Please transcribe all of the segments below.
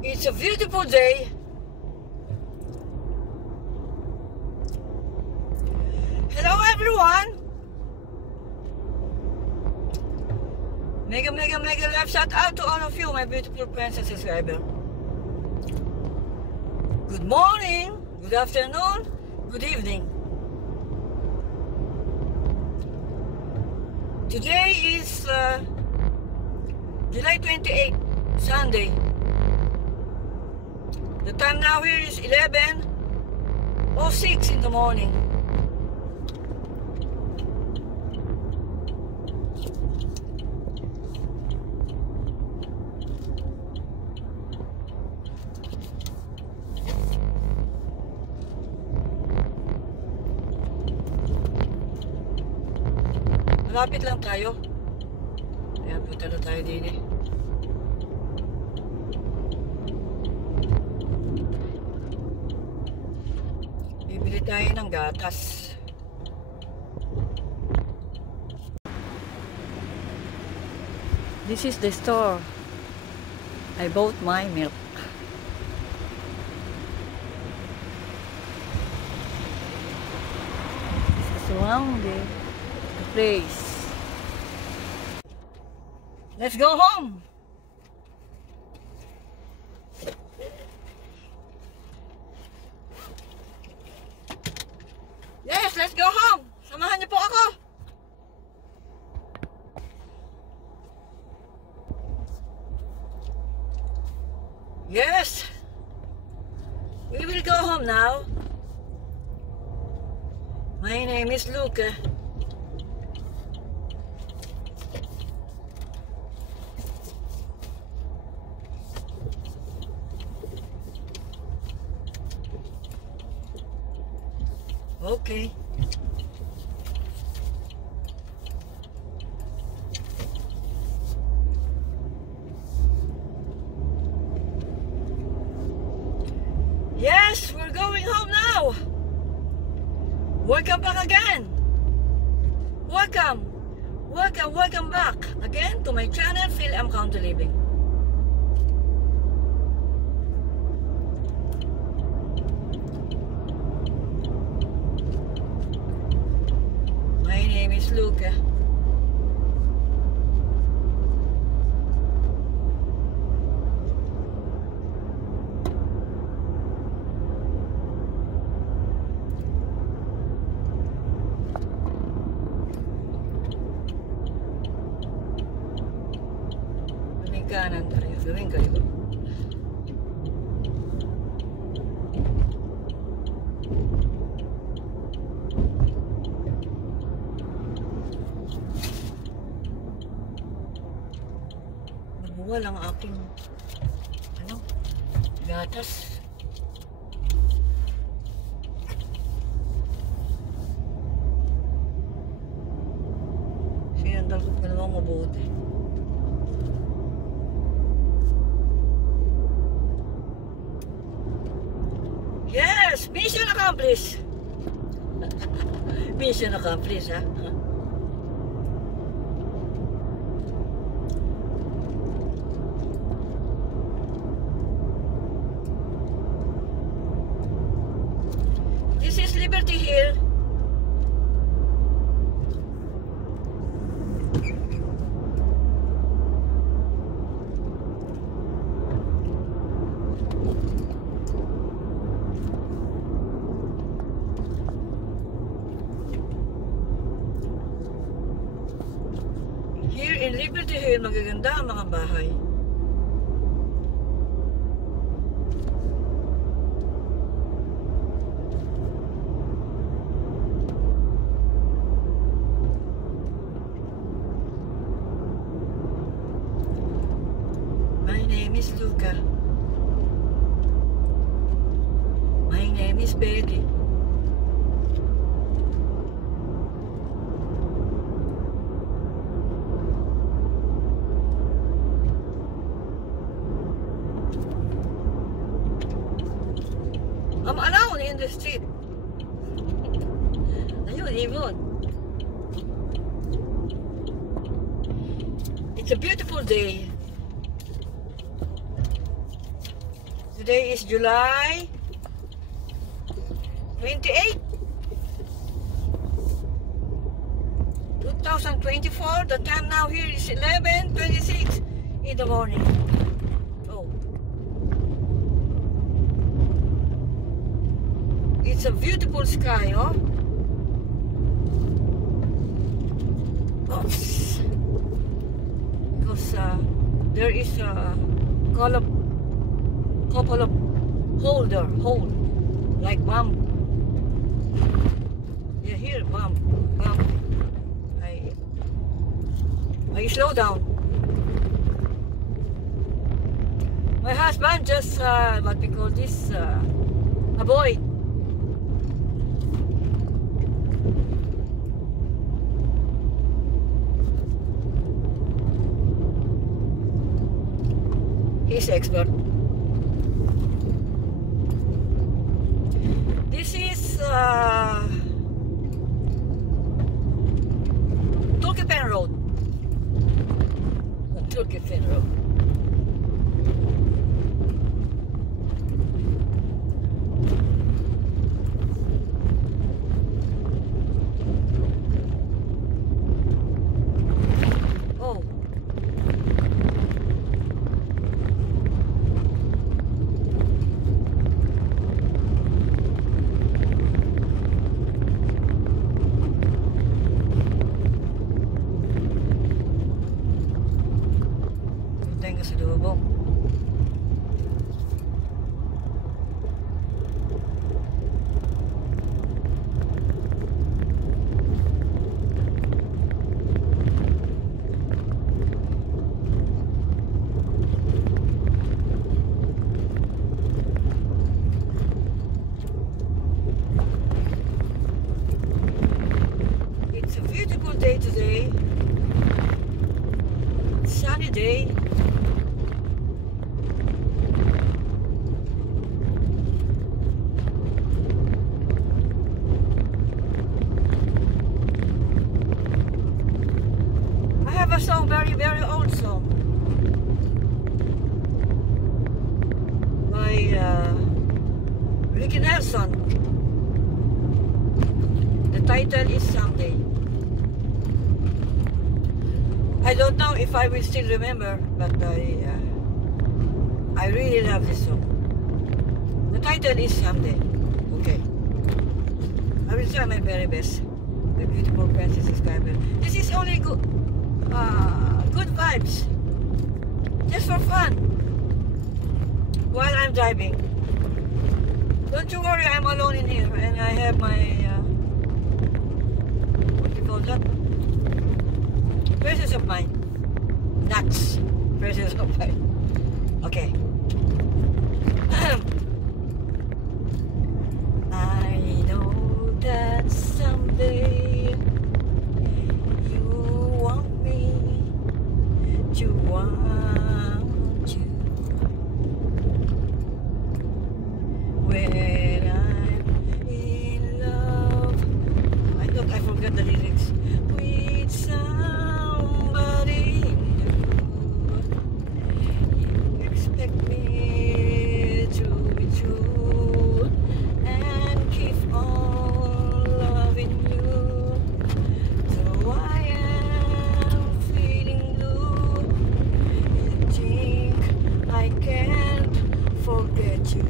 It's a beautiful day. Hello everyone. Mega love shout out to all of you, my beautiful friends and subscribers. Good morning, good afternoon, good evening. Today is July 28, Sunday. The time now here is 11:06 in the morning. Malapit lang tayo. Ayan, punta na tayo din eh. Bibili tayo ng gatas. This is the store. I bought my milk. This is surrounding the place. Let's go home. Yes, let's go home. Samahan niyo po ako. Yes. We will go home now. My name is Luca. Okay. Yes, we're going home now. Welcome back again. Welcome back again to my channel, Phil M. County Living. My name is Luca. Gawing kanan tayo, gawing kaliwa. Nabuwal ang aking gatas. Sinandal ko pa naman mabuti. Yes! Mission accomplished! Mission accomplished, ha? This is Liberty Hill. Here in Liberty Hill, magaganda ang mga bahay. My name is Luca. My name is Betty. I'm alone in the street. Ayun, ibon. It's a beautiful day. Today is July 28, 2024. The time now here is 11:26 in the morning. Oh, it's a beautiful sky, oh. Oops. Because there is a couple of hole like bump. Yeah, here bump. I slow down. My husband just what we call this avoid. He's expert. This is Turkey Fen Road. Turkey Fen Road. Oh. Sa lubong. It's a beautiful day today. Sunny day. A song, very old song by Ricky Nelson. The title is Someday. I don't know if I will still remember, but I really love this song. The title is Someday. Okay, I will try my very best. My beautiful princess subscriber. This is only good vibes, just for fun while I'm driving. Don't you worry, I'm alone in here, and I have my what do you call that? Presence of mind. Nuts. Presence of mind. Okay. I know that someday you want me to want you. When I'm in love, I thought I forgot the lyrics. With somebody new, you expect me to be true and keep on loving you. So I am feeling blue. You think I can't forget you,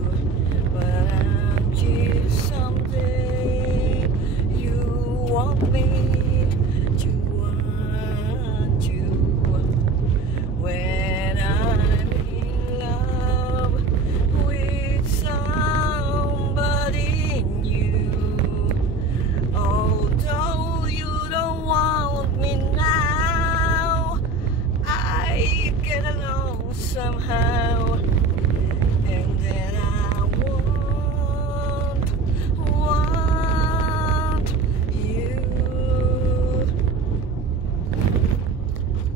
but I'm just someday you want me to want you. When I'm in love with somebody new, although you don't want me now, I get along somehow. And then I want you.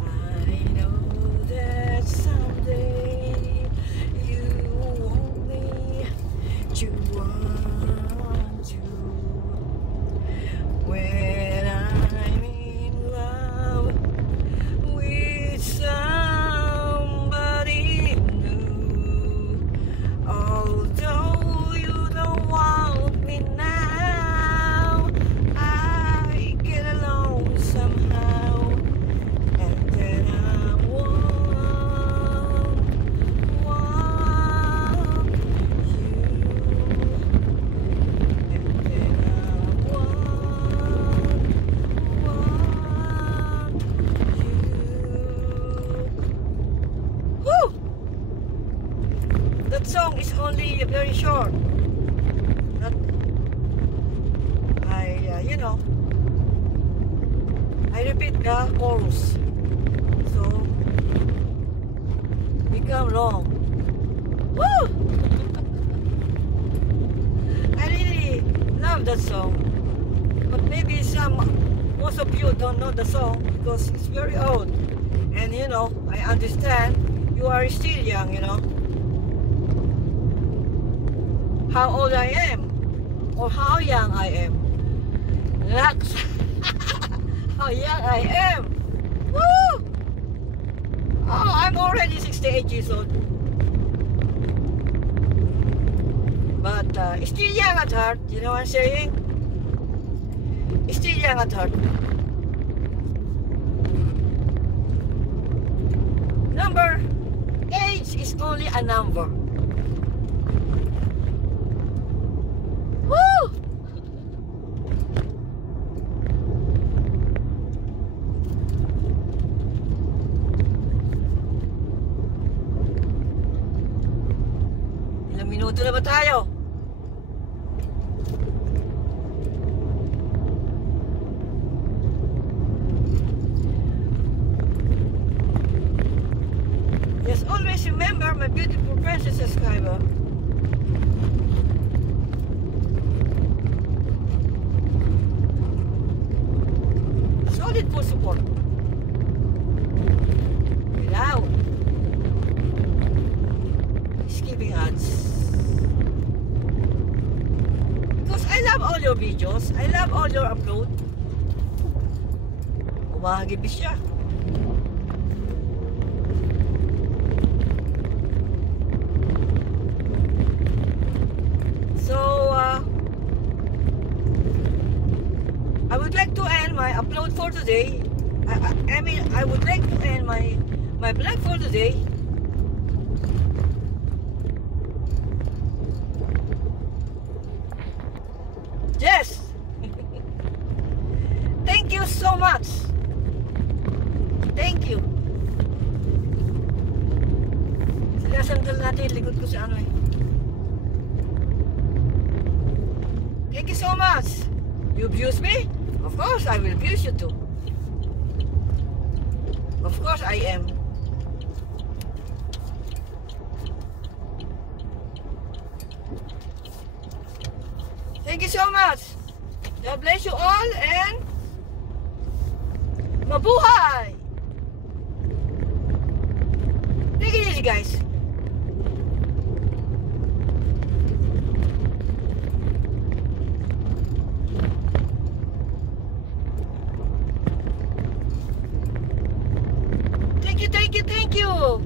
I know that someday you want me to want you. When I'm in love with somebody that song is only very short. Not, you know, I repeat the chorus, so become long. Woo! I really love that song, but maybe most of you don't know the song because it's very old, and you know, I understand you are still young, you know, how old I am or how young I am. Relax. How young I am. Woo! Oh, I'm already 68 years old. But still young at heart. You know what I'm saying? Still young at heart. Number, age is only a number. Woo! Ilang minuto na ba tayo? Yes, always remember my beautiful princess subscriber. Solid full support. Without skipping ads. Because I love all your videos. I love all your upload. Umahagibis siya. So, I would like to end my upload for today. I mean, I would like to end my vlog for today. Yes! Thank you so much. Thank you. Sinasandal natin yung likod ko sa ano eh. Thank you so much. You abuse me? Of course, I will abuse you too. Of course, I am. Thank you so much. God bless you all and mabuhay! Take it easy, guys. Thank you.